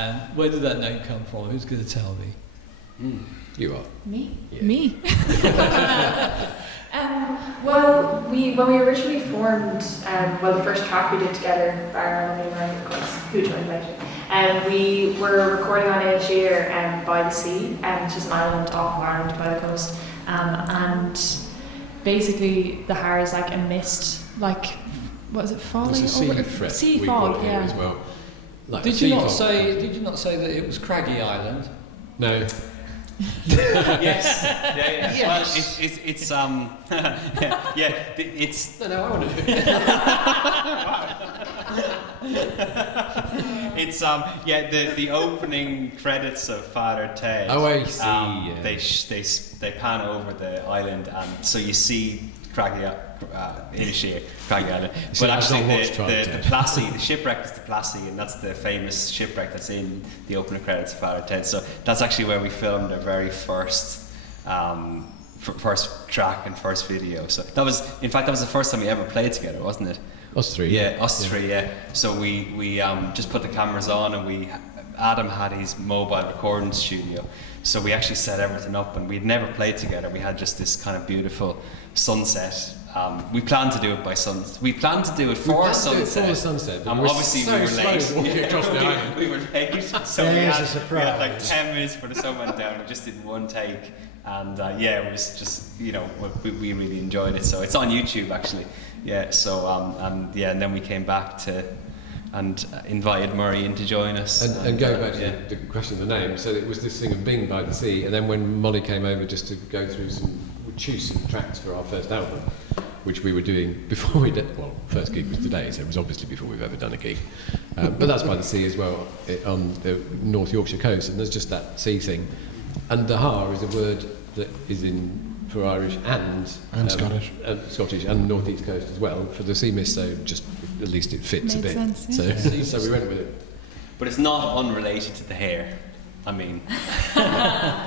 And where did that name come from? Who's going to tell me? You are. Me? Yeah. Me? Well, when we originally formed, the first track we did together, Haar and me, of course, who joined later, we were recording on Haar by the sea, which is an island off of Ireland by the coast, and basically the Haar is like a mist, like, what is it, falling There's a sea over? threat Sea we've fog, got here yeah. as well. Like Did you not say that it was Craggy Island? No. Yes. Yeah. Yes. Well, it's it's. No, I want to do it. It's the opening credits of Father Ted. Oh, I see. Yeah. They pan over the island, and so you see Craggy Craggy Island. So But actually, I've not watched Father the Ted. Plassey, the shipwreck is the Plassey, and that's the famous shipwreck that's in the opening credits of Father Ted. So that's actually where we filmed our very first track and first video. So that was the first time we ever played together, wasn't it? Us three. Yeah, us three. Yeah. So we just put the cameras on, and Adam had his mobile recording studio. So we actually set everything up, and we'd never played together. We had just this kind of beautiful sunset. We planned to do it by sunset. We planned to do it for sunset. But Obviously we were late. Walking across the island. we were late, so we There's had, a surprise. we had like 10 minutes for the sun went down. We just did one take, and it was just we really enjoyed it. So it's on YouTube actually. Yeah. So and then we came back to and invited Murray in to join us. And going back to the question of the name, so it was this thing of being by the sea, and then when Molly came over just to go through choose some tracks for our first album, which we were doing before we did, first gig was today, so it was obviously before we've ever done a gig. But that's by the sea as well, on the North Yorkshire coast, and there's just that sea thing. And the Haar is a word that is for Irish and Scottish. Scottish and North East Coast as well, for the sea mist, so just at least it fits Makes a bit. sense, yeah. So we went with it. But it's not unrelated to the hair. I mean,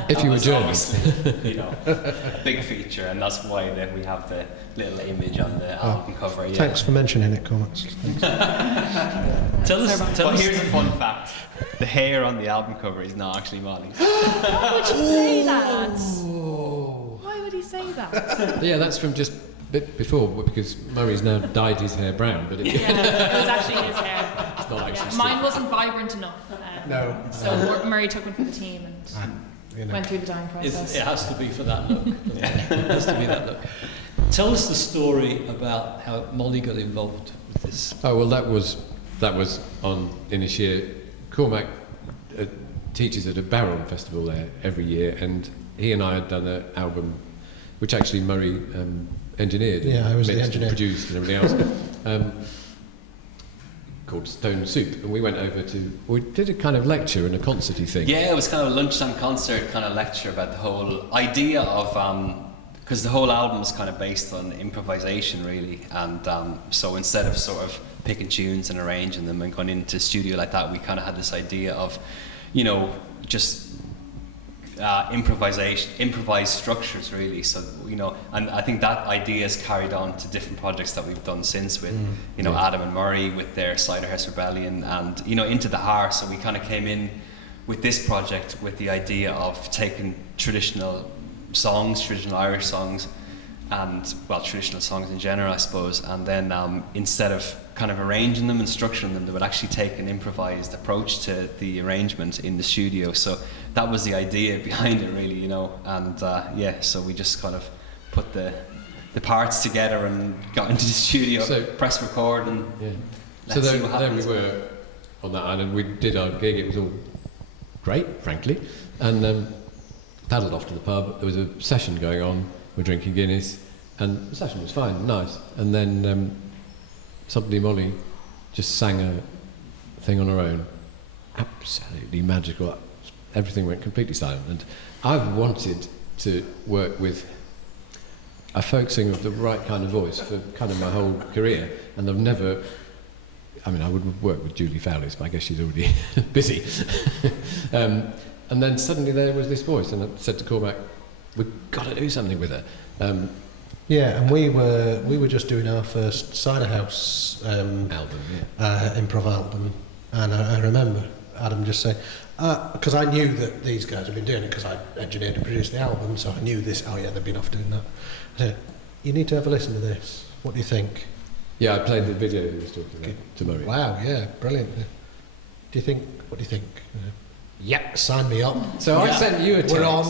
If you were German. obviously, a big feature, and that's why we have the little image on the album cover. Yeah. Thanks for mentioning it, Cormac. Tell us. Well, here's a fun fact: the hair on the album cover is not actually Molly. Why would you say that? Why would he say that? Yeah, that's from just before, because Murray's now dyed his hair brown, but It was actually his hair. it's not actually Yeah, mine wasn't vibrant enough. No. So Murray took one for the team and went through the dyeing process. It has to be for that look. It has to be that look. Tell us the story about how Molly got involved with this. Oh well, that was on Inisheer. Cormac teaches at a Barron festival there every year, and he and I had done an album, which actually Murray engineered. Yeah, I was the mixed engineer. and produced and everything else. Called Stone Soup, and we went over we did a kind of lecture and a concerty thing. Yeah, it was kind of a lunchtime concert kind of lecture about the whole idea of because the whole album was kind of based on improvisation really, and so instead of sort of picking tunes and arranging them and going into the studio like that, we kind of had this idea of just improvised structures really. So and I think that idea is carried on to different projects that we've done since with Adam and Murray with their Ciderhouse Rebellion, and into the Haar. So we kind of came in with this project with the idea of taking traditional Irish songs, and traditional songs in general I suppose, and then instead of kind of arranging them and structuring them, they would actually take an improvised approach to the arrangement in the studio. So that was the idea behind it really, and so we just kind of put the parts together and got into the studio, press record, and let's see what happens. Then we were on that island, we did our gig, it was all great frankly, and paddled off to the pub. There was a session going on, we're drinking Guinness, and the session was fine, nice, and then suddenly Molly just sang a thing on her own, absolutely magical. Everything went completely silent, and I've wanted to work with a folk singer of the right kind of voice for kind of my whole career, and I've never, I would work with Julie Fowlis, but I guess she's already busy. And then suddenly there was this voice, and I said to Cormac, we've got to do something with her. Yeah, and we were just doing our first Ciderhouse album, improv album, and I remember Adam just say, because I knew that these guys had been doing it because I engineered and produced the album, so I knew this. Oh yeah, they've been off doing that. I said, you need to have a listen to this. What do you think? Yeah, I played the video he was talking about to Murray. Wow, yeah, brilliant. What do you think? Yeah, sign me up. So I sent you a text. We're on.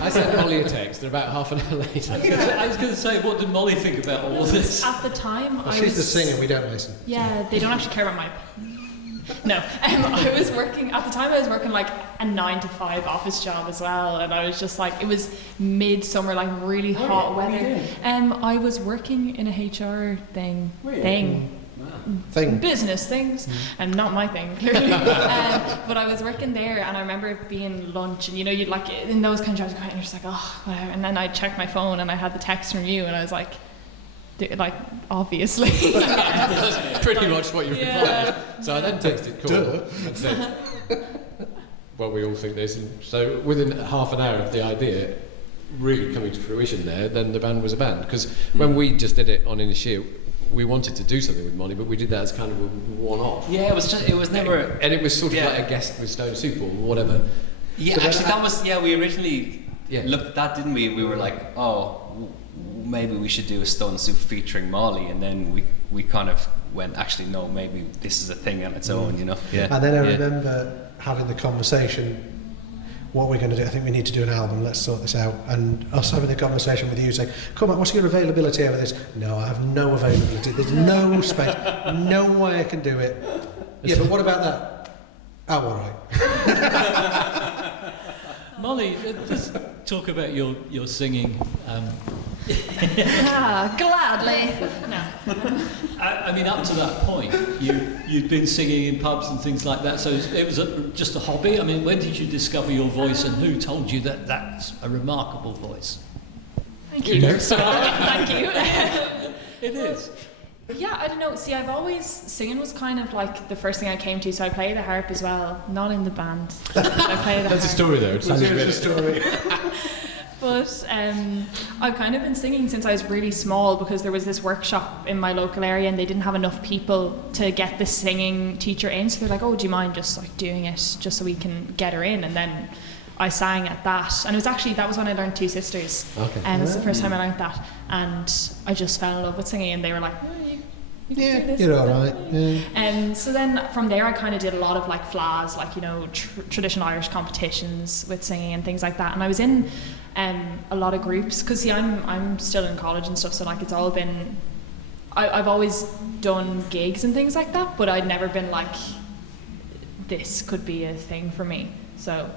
I sent Molly a text, and about half an hour later. I was going to say, what did Molly think about all of this? At the time, Well, she's the singer, we don't listen. Yeah, they don't actually care about my. No, I was working at the time. I was working like a 9 to 5 office job as well, and I was just like, it was midsummer, like really hot weather. I was working in a HR thing. Business things, and not my thing clearly. But I was working there, and I remember it being lunch, and you'd like in those kind of jobs, you're just like, oh, whatever. And then I checked my phone, and I had the text from you, and I was like, obviously. That's pretty much what you replied. So I then texted Cor and said, well, we all think this. And so within half an hour of the idea really coming to fruition there, then the band was a band. Because when we just did it on Inisheer, we wanted to do something with Molly, but we did that as kind of a one-off. Yeah, it was never... And it was sort of like a guest with Stone Soup or whatever. Yeah, but actually that was... Yeah, we originally looked at that, didn't we? We were like, maybe we should do a Stone Soup featuring Molly, and then we kind of went, actually no, maybe this is a thing on its own, you know. Yeah. And then I remember having the conversation, what we're going to do, I think we need to do an album, let's sort this out, and us having a conversation with you saying, come on, what's your availability over this? No, I have no availability, there's no space, no way I can do it. Yeah, but what about that? Oh, all right. Molly, just talk about your singing. Gladly. No. I mean, up to that point, you'd been singing in pubs and things like that, so it was just a hobby. I mean, when did you discover your voice, and who told you that that's a remarkable voice? Thank you. Thank you. It is. Yeah, I don't know. See, I've always... Singing was kind of like the first thing I came to, so I play the harp as well. Not in the band. I play the That's a harp. story there. It's a story. But I've kind of been singing since I was really small, because there was this workshop in my local area and they didn't have enough people to get the singing teacher in, so they're like, oh, do you mind just like doing it just so we can get her in? And then I sang at that, and it was actually, that was when I learned Two Sisters. Okay. And it was the first time I learned that, and I just fell in love with singing, and they were like, oh, you can do this. You're all right. Yeah. So then from there I kind of did a lot of like FLAs, like, you know, traditional Irish competitions with singing and things like that, and I was in a lot of groups, because see, I'm still in college and stuff, so like it's all been, I've always done gigs and things like that, but I'd never been like, this could be a thing for me, so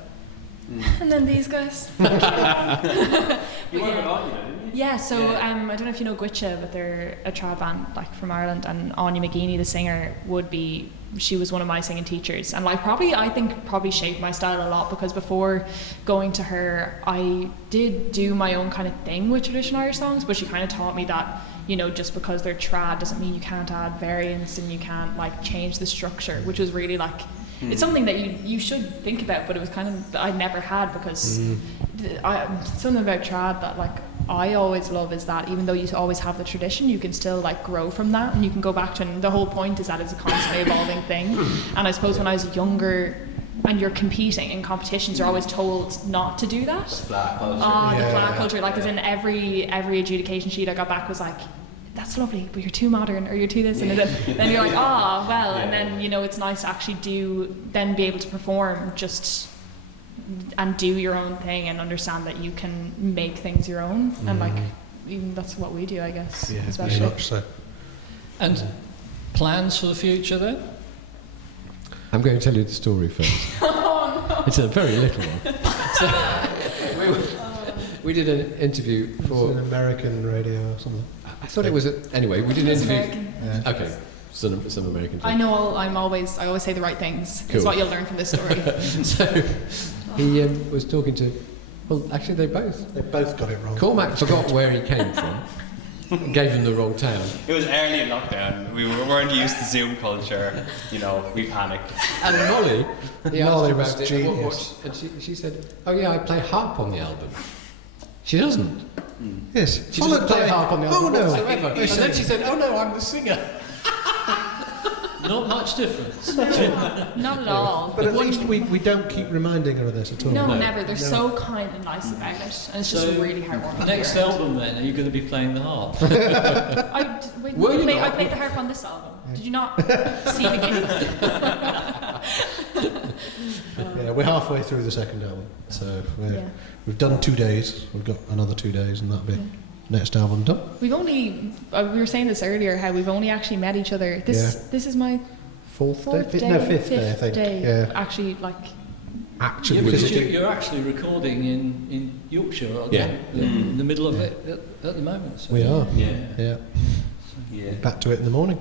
and then these guys. You work with all, you know, didn't you? Yeah, so I don't know if you know Gwitcha, but they're a trad band like from Ireland, and Anya McGeaney, the singer, she was one of my singing teachers, and like I think probably shaped my style a lot, because before going to her I did do my own kind of thing with traditional Irish songs, but she kind of taught me that, you know, just because they're trad doesn't mean you can't add variants and you can't like change the structure, which was really like, it's something that you should think about, but it was kind of that I never had, because something about trad that like I always love is that even though you always have the tradition, you can still like grow from that, and you can go back to it, and the whole point is that it's a constantly evolving thing. And I suppose when I was younger and you're competing in competitions, you're always told not to do that. The flat culture. The flat culture, like as in every adjudication sheet I got back was like, that's lovely, but you're too modern, or you're too this, and then you're like, and then, you know, it's nice to actually be able to perform just and do your own thing, and understand that you can make things your own, and like, even that's what we do, I guess. Yeah, especially. very much so. And plans for the future then? I'm going to tell you the story first. Oh no! It's a very little one. So, we did an interview for an American radio or something. I thought it was anyway. We did an interview. American. Yeah. Okay, some American. I know. I always say the right things. Cool. It's what you'll learn from this story. So he was talking to. Well, actually, they both got it wrong. Cormac forgot where he came from. Gave him the wrong town. It was early in lockdown. We weren't used to Zoom culture. You know, we panicked. And Molly, he Molly asked her was about it. genius. And she said, "Oh yeah, I play harp on the album." She doesn't. Yes. She doesn't play harp on the album no. whatsoever. And then she said, "Oh no, I'm the singer." Not much difference. Not at all. But at least we don't keep reminding her of this at all. No, No. never. They're so kind and nice about it, and it's just So, really heartwarming. Next album then, are you going to be playing the harp? I played the harp on this album. Did you not see the game? Yeah, we're halfway through the second album, so Yeah. we've done 2 days. We've got another 2 days, and that'll be next album done. We've only, we were saying this earlier, how we've only actually met each other. This is my Fourth fourth day? day, No, fifth day, I think. day. Yeah. Actually, like, Actually, Yeah, because physically. you're actually recording in Yorkshire, aren't Yeah. you? In the middle of it at the moment. So. We are. Yeah. Yeah. Yeah. Back to it in the morning.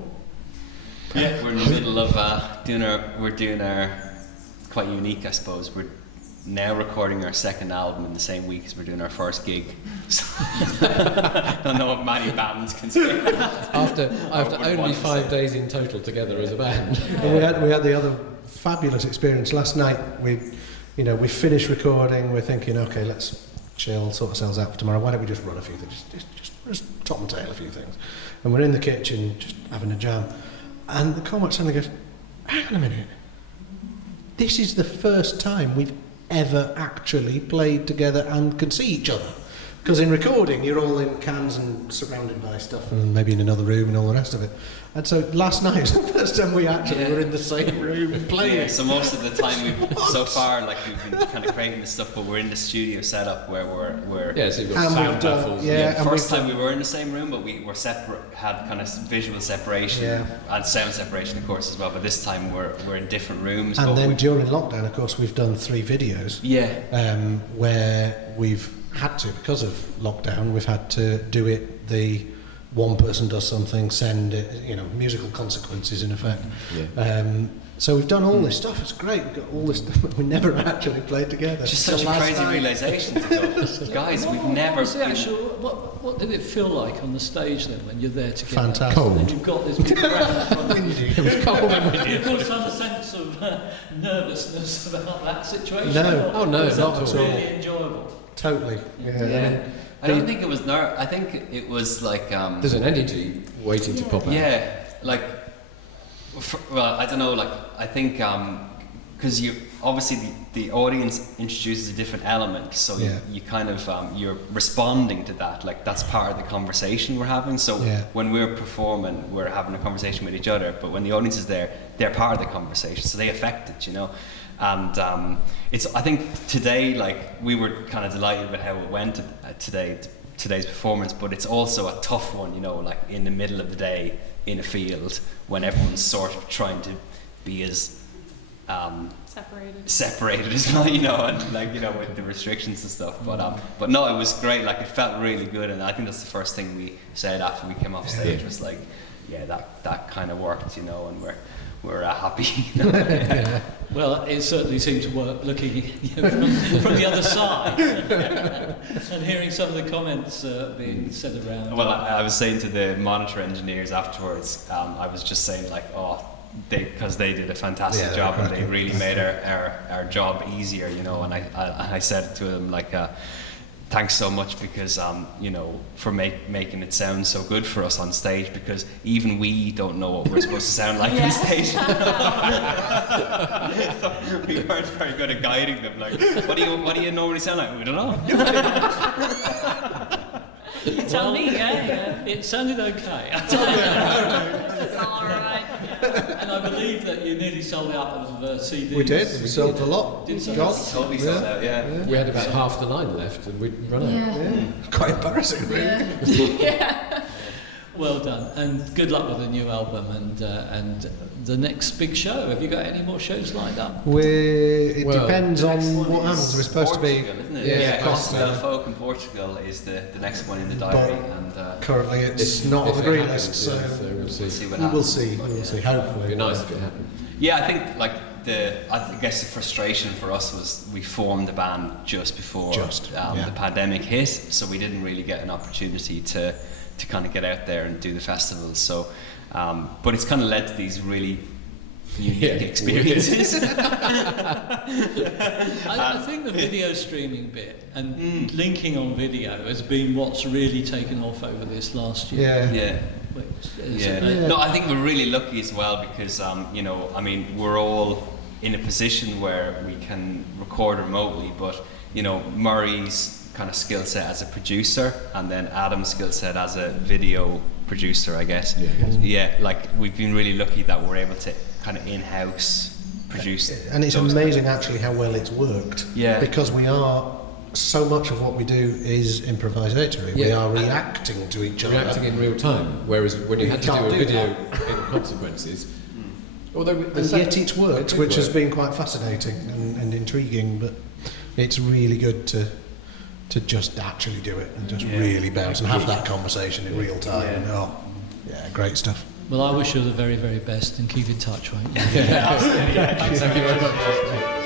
Yeah, we're in the middle of doing our quite unique, I suppose. We're now recording our second album in the same week as we're doing our first gig. So, I don't know what many bands can say. After wouldn't only want to 5 say. days in total together as a band. And we had the other fabulous experience last night. We finished recording. We're thinking, okay, let's chill, sort ourselves out for tomorrow. Why don't we just run a few things, just top and tail a few things? And we're in the kitchen just having a jam, and the Cormac suddenly goes, "Hang on a minute. This is the first time we've ever actually played together and can see each other." Because in recording, you're all in cans and surrounded by stuff, and maybe in another room and all the rest of it. And so last night was the first time we actually were in the same room playing. Yeah, so most of the time so far, like we've been kind of creating this stuff, but we're in the studio setup where we're Yeah, so you've got And sound we've done- baffles. yeah. and first we've time done- we were in the same room, but we were separate, had kind of visual separation Yeah. and sound separation, of course, as well. But this time we're in different rooms. And but then we, during lockdown, of course, we've done 3 videos yeah, where we've had to, because of lockdown, we've had to do it the one person does something, send it, musical consequences in effect. Yeah. So we've done all this stuff. It's great. We've got all this stuff, but we never actually played together. just Till such a last crazy night. realization to go, guys, we've never. What's the actual, what did it feel like on the stage then when you're there together? Fantastic. And you've got this big crowd in front of you. It was cold and windy. You feel some sense of nervousness about that situation? No. Oh, no, Was not that at all. really enjoyable? Totally. Yeah. Yeah. I don't think it was I think it was like There's an energy waiting to pop out. yeah, like well, I don't know, like I think because you obviously the audience introduces a different element, so Yeah. you kind of you're responding to that, like that's part of the conversation we're having. So Yeah. when we're performing, we're having a conversation with each other, but when the audience is there, they're part of the conversation, so they affect it, And I think today, like we were kind of delighted with how it went today's performance, but it's also a tough one, like in the middle of the day in a field when everyone's sort of trying to be as separated as well, and like with the restrictions and stuff. But no, it was great. Like it felt really good, and I think that's the first thing we said after we came off stage was like, yeah, that kind of worked, and we're happy. Well, it certainly seemed to work looking from the other side and hearing some of the comments being said around. Well, I was saying to the monitor engineers afterwards, I was just saying like, because they did a fantastic Yeah, job and they cracking. really made our job easier, and I said to them like, thanks so much because for making it sound so good for us on stage, because even we don't know what we're supposed to sound like on stage. So we weren't very good at guiding them. Like, what do you normally sound like? We don't know. Tell me, yeah. It sounded okay. It's all right. And I believe that you nearly sold out of CDs. We did. We sold a lot. Did sell God. Totally sold out, yeah. We had about half the line left and we'd run out. Yeah. Quite embarrassing, really. Yeah. Well done, and good luck with the new album and the next big show. Have you got any more shows lined up? It Well, depends The on next one what is happens. We're supposed to be Portugal, isn't it? yeah, Costa del Costa. Folk in Portugal is the next one in the diary, and Currently, it's not on If the it green happens, list, so yeah, so we'll we'll see. see what we will happens. see. We will see. Hopefully, It'd be nice if it happened. Yeah, I think like I guess the frustration for us was we formed the band just before yeah. the pandemic hit, so we didn't really get an opportunity to kind of get out there and do the festivals. So, but it's kind of led to these really unique experiences. I think the video streaming bit and linking on video has been what's really taken off over this last year. Yeah. Yeah. which is No, I think we're really lucky as well because, you know, I mean, we're all in a position where we can record remotely, but, you know, Murray's kind of skill set as a producer and then Adam's skill set as a video producer, I guess. Like we've been really lucky that we're able to kind of in-house produce. And it's amazing actually how well it's worked. Yeah. Because we are, so much of what we do is improvisatory. We are reacting to each other. Reacting in real time, whereas when you had to do a video in consequences, although and yet it's worked, which has been quite fascinating and intriguing, but it's really good to just actually do it and just really bounce and have that conversation in real time. And, great stuff. Well, I wish you the very, very best and keep in touch, won't you? Thank you very much.